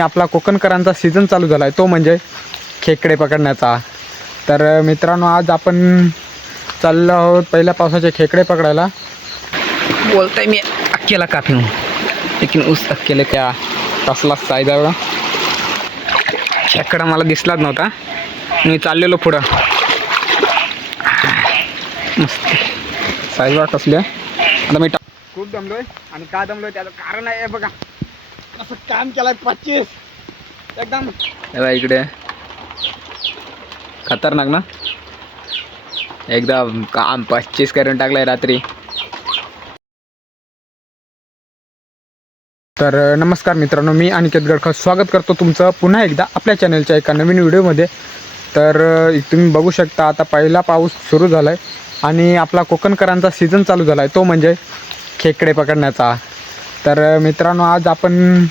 आपला कोकणकरांचा सीझन चालू झाला आहे, तो म्हणजे खेकडे पकडण्याचा. तर मित्रांनो, आज आपण चाललो आहोत पहिल्या पावसाचे खेकडे पकडायला. बोलताय मी अकेला काफी हूँ, लेकिन उस अकेले क्या कसला साईज आहे बघा. खेकडा मला दिसलाच नव्हता, मी चाललेलो पुढं. मस्त साईज बघा कसली आहे. आता मी खूप दमलोय, आणि का दमलोय त्याचं कारण आहे बघा. असं काम केलंय 25 एकदम इकडे खतरनाक ना. एकदम काम 25 करून टाकलंय रात्री. तर नमस्कार मित्रांनो, मी अनिकेत गडकर स्वागत करतो तुमचं पुन्हा एकदा आपल्या चॅनलच्या एका नवीन व्हिडिओमध्ये. तर तुम्ही बघू शकता, आता पहिला पाऊस सुरू झाला आहे आणि आपला कोकणकरांचा सीझन चालू झाला आहे, तो म्हणजे खेकडे पकडण्याचा. तर मित्रांनो, आज आपण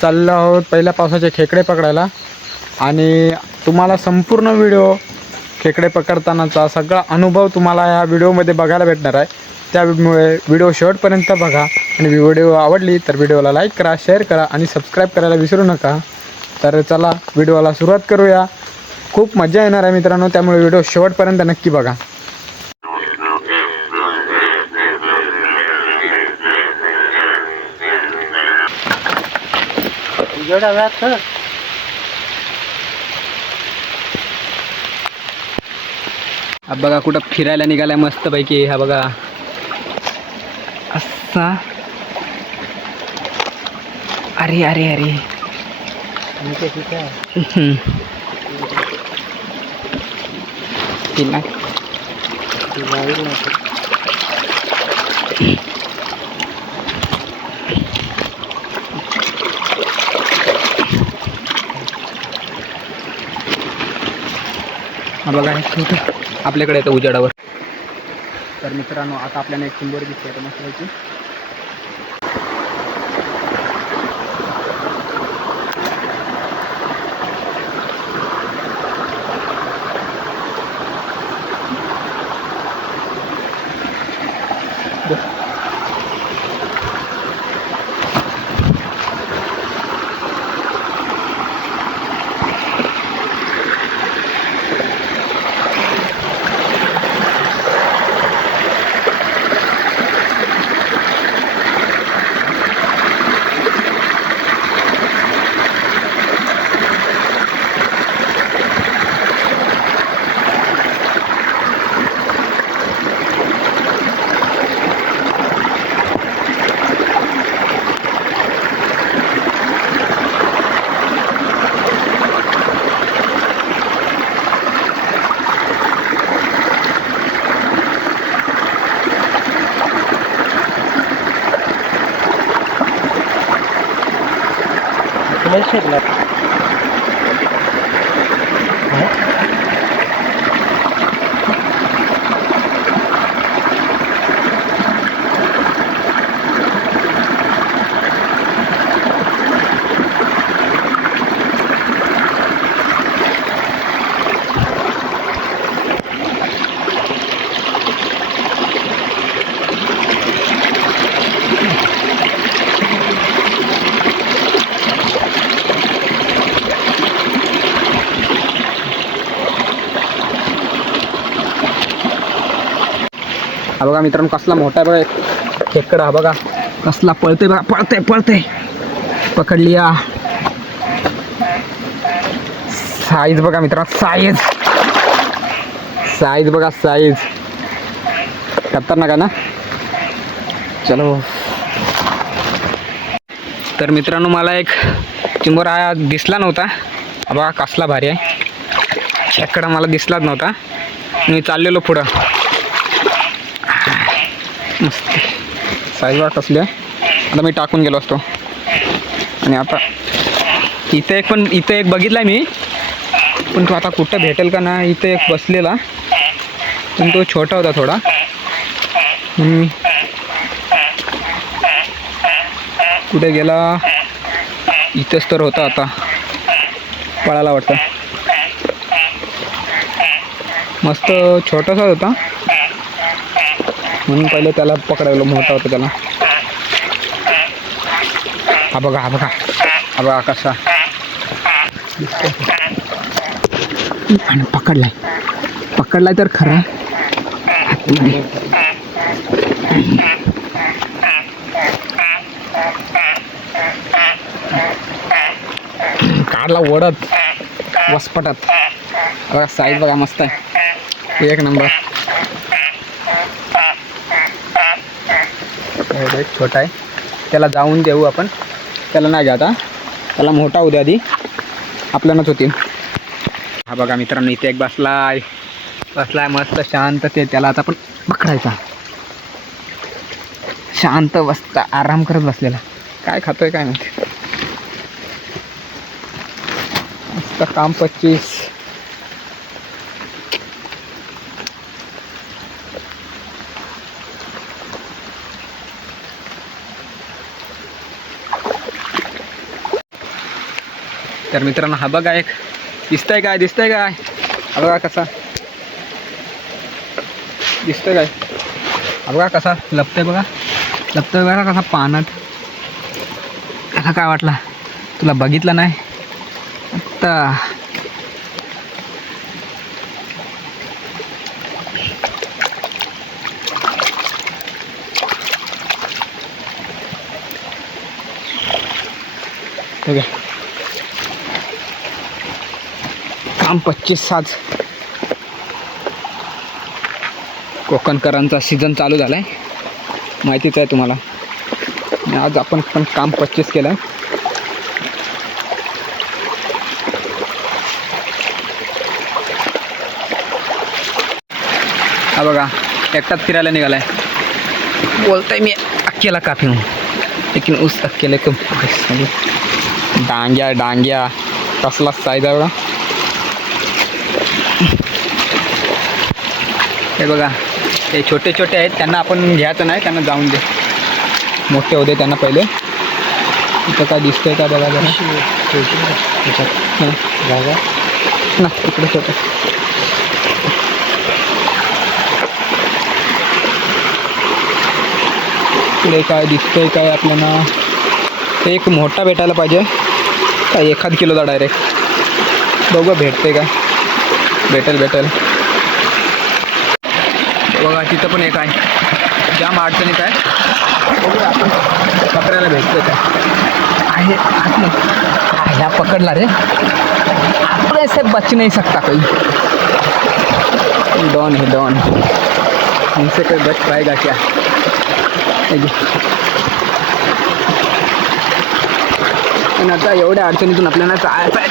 चाललो आहोत पहिल्या पावसाचे खेकडे पकडायला, आणि तुम्हाला संपूर्ण व्हिडिओ खेकडे पकडतानाचा सगळा अनुभव तुम्हाला या व्हिडिओमध्ये बघायला भेटणार आहे. त्यामुळे व्हिडिओ शेवटपर्यंत बघा, आणि व्हिडिओ आवडली तर व्हिडिओला लाईक करा, शेअर करा आणि सबस्क्राईब करायला विसरू नका. तर चला व्हिडिओला सुरुवात करूया. खूप मजा येणार आहे मित्रांनो, त्यामुळे व्हिडिओ शेवटपर्यंत नक्की बघा. हा बघा कुठं फिरायला निघालाय मस्त पैकी. हा बघा असा. अरे अरे अरे हा बघा आपल्याकडे येतं उजेडावर. तर मित्रांनो, आता आपल्याला एक चिंबोरी दिसते मस्त पैकी. हा बघा मित्रांनो, कसला मोठा आहे बघा खेकडा. हा बघा कसला पळते बघा, पळते पळते. पकडली या. साईज बघा मित्रांनो, साईज साईज बघा, साईज खतरनाक आहे ना. चलो. तर मित्रांनो, मला एक चिंबोरा दिसला नव्हता. हा बघा कसला भारी आहे खेकडा, मला दिसलाच नव्हता. मी चाललेलो पुढं. मस्त साईज बघा कसली आहे. आता मी टाकून गेलो असतो. आणि आता इथे एक बघितला मी, पण तो आता कुठं भेटेल का ना. इथे एक बसलेला, पण तो छोटा होता थोडा. कुठे गेला. इथेच तर होता, आता पळायला वाटतं. मस्त छोटासा होता, म्हणून पहिले त्याला पकडायला. मोठा होता त्याला. हा बघा हा बघा हा बघा कसा आणि पकडलाय तर खरा काढला ओढत वसपटात. बघा साईज बघा मस्त आहे, एक नंबर. एक छोटा आहे, त्याला जाऊन देऊ आपण. त्याला नाही घ्या आता, त्याला मोठा होऊ द्या आधी, आपल्यालाच होतील. हा बघा मित्रांनो, इथे एक बसलाय मस्त शांत. ते त्याला आता आपण पकडायचा. शांत बसता, आराम करत बसलेला. काय खातोय काय माहिती. मस्त काम 25. तर मित्रांनो हा बघा एक दिसतंय काय हा बघा कसा दिसतंय काय, हा बघा कसा लपतंय बघा कसा पानात. त्याला काय वाटला तुला बघितलं नाही आता. काम 25 साज. कोकणकरांचा सीझन चालू झालाय, माहितीच आहे तुम्हाला. आणि आज आपण पण काम 25 केलं. हा बघा एकटाच फिरायला निघालाय. बोलतोय मी अकेला काफी हूँ, लेकिन उस अकेले को डांग्या कसला साईज आहे बघा. हे बघा हे छोटे आहेत, त्यांना आपण घ्यायचं नाही, त्यांना जाऊन दे. मोठे होते त्यांना पहिले. इथं काय दिसतंय का बघा जरा ना, तिकडे छोटं. इकडे काय दिसतंय काय आपल्याला. एक मोठा भेटायला पाहिजे काय, 1 किलोचा डायरेक्ट. बघू भेटते का, भेटेल. बघा तिथं पण एक आहे, जाम अडचणीत आहे. बघूया आपण पकडायला भेटतं काय आहे. ह्या पकडला रे, आपले से बच नहीं सकता कोई. डॉन इनसे कोई बच पाएगा क्या. पण आता एवढ्या अडचणीतून आपल्याला जायचं आहे.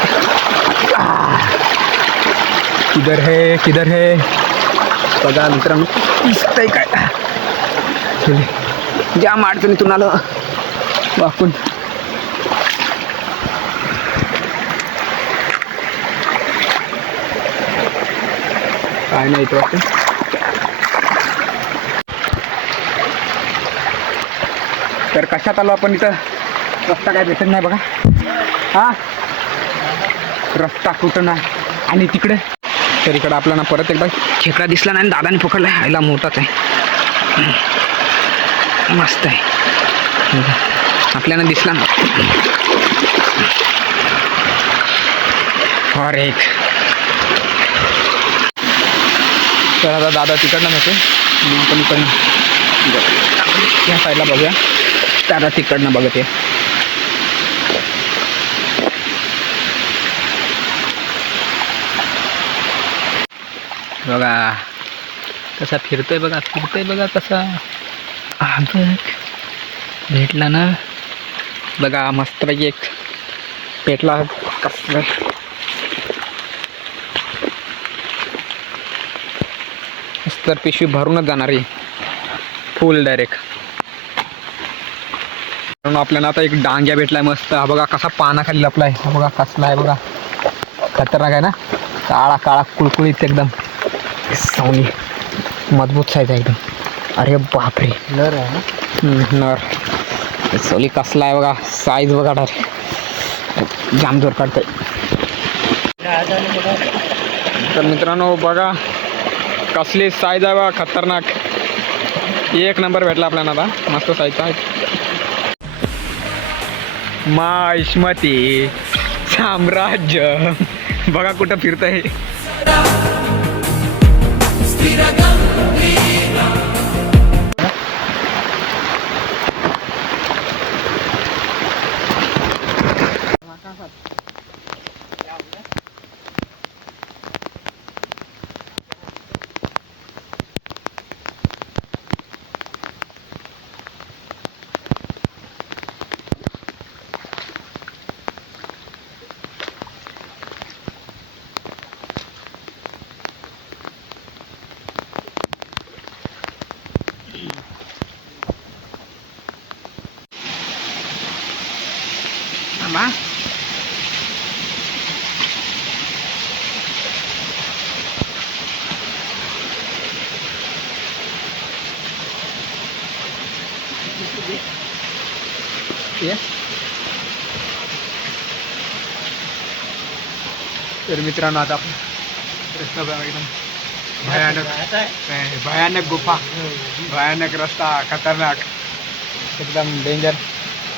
किधर है बघा मित्रांनो, दिसतंय काय. जाम अडचणीतून आलो वाकून. काय नाही इथं वाटतं. तर कशात आलो आपण इथं, रस्ता काय भेटत नाही बघा. हा रस्ता कुठं नाही. आणि तिकडे तर इकडं आपल्याला परत एकदा खेकडा दिसला नाही, दादाने पकडला. ह्याला मोठाच आहे, मस्त आहे. आपल्याला दिसला ना. और एक तर आता दादा तिकडनं नेते, आपण इकडनं या साईडला बघूया. दादा तिकडनं बघते. बघा कसा फिरतोय बघा कसा. बघ भेटला ना बघा, मस्तपैकी एक पेटला. कसलं तर पिशवी भरूनच जाणार आहे फुल डायरेक्ट. आपल्याला आता एक डांग्या भेटलाय मस्त. हा बघा कसा पानाखाली लपलाय. हा बघा कसला आहे बघा, खतरनाक आहे ना. काळा कुळकुळीत एकदम, सावली मजबूत साईज आहे एकदम. अरे बापरे, नर आहे नर. सावली कसला आहे बघा, साईज बघा डायरेक्ट जाम जोर काढतोय. तर मित्रांनो बघा कसली साईज आहे बघा, खतरनाक. एक नंबर भेटला आपल्याला आता, मस्त साईजचा आहे. माहिष्मती साम्राज्य बघा कुठं फिरतंय. Apa? Iya. तर मित्रांनो आता आपण रस्ता बघा एकदम भयानक गुफा, भयानक रस्ता, खतरनाक, एकदम डेंजर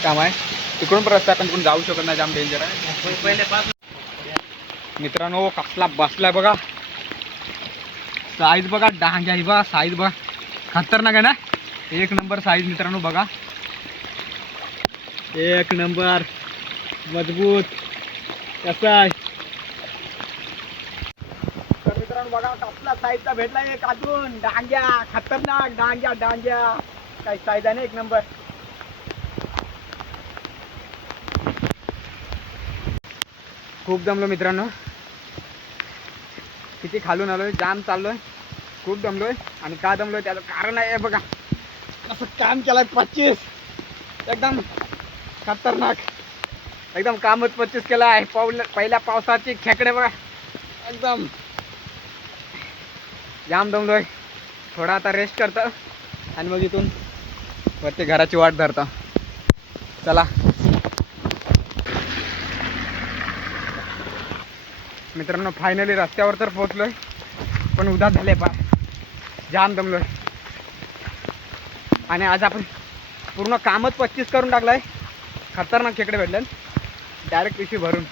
काम आहे. तिकडून पण रस्ता आपण तिकडून जाऊ शकत नाही, जाम डेंजर आहे. पहिले मित्रांनो कसला बसलाय बघा, साईज बघा, डांग्या ही बघा, साईज बघा, खतरनाक आहे ना, एक नंबर साईज मित्रांनो बघा, एक नंबर मजबूत कसा आहे. तर मित्रांनो बघा कसला साईजचा भेटला एक अजून डांग्या, खतरनाक डांग्या डांग्या, काही साईज आहे ना एक नंबर. खूप दमलो मित्रांनो, किती खालून आलोय, जाम चाललोय, खूप दमलोय. आणि का दमलोय त्याचं कारण आहे बघा, असं काम केलंय 25, एकदम खतरनाक, एकदम कामच 25 केलं आहे. पहिल्या पावसाची खेकडे बघा, एकदम जाम दमलोय. थोडा आता रेस्ट करतो आणि मग इथून वरती घराची वाट धरता. चला मित्रांनो, फायनली रस्त्यावर तर पोहोचलोय, पण उदास झाले पा, जाम दमलोय. आणि आज आपण पूर्ण कामच 25 करून टाकलंय. खतरनाक खेकडे भेटले डायरेक्ट पिशवी भरून.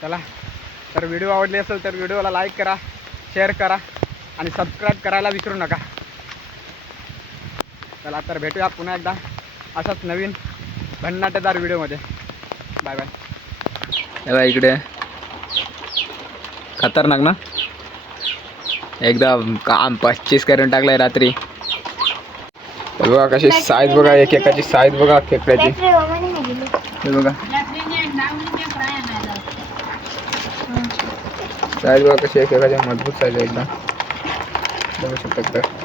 चला, तर व्हिडिओ आवडली असेल तर व्हिडिओला लाईक करा, शेअर करा आणि सबस्क्राईब करायला विसरू नका. चला तर भेटूया पुन्हा एकदा अशाच नवीन भन्नाटेदार व्हिडिओमध्ये. Bye bye. इकडे खतरनाक ना, एकदम काम 25 करून टाकलंय रात्री. बघा कशी साईज बघा, एक एकाची साईज बघा खेकड्याची, हे बघा साईज बघा कशी एक एकाची मजबूत साईज आहे एकदम, बघू शकता.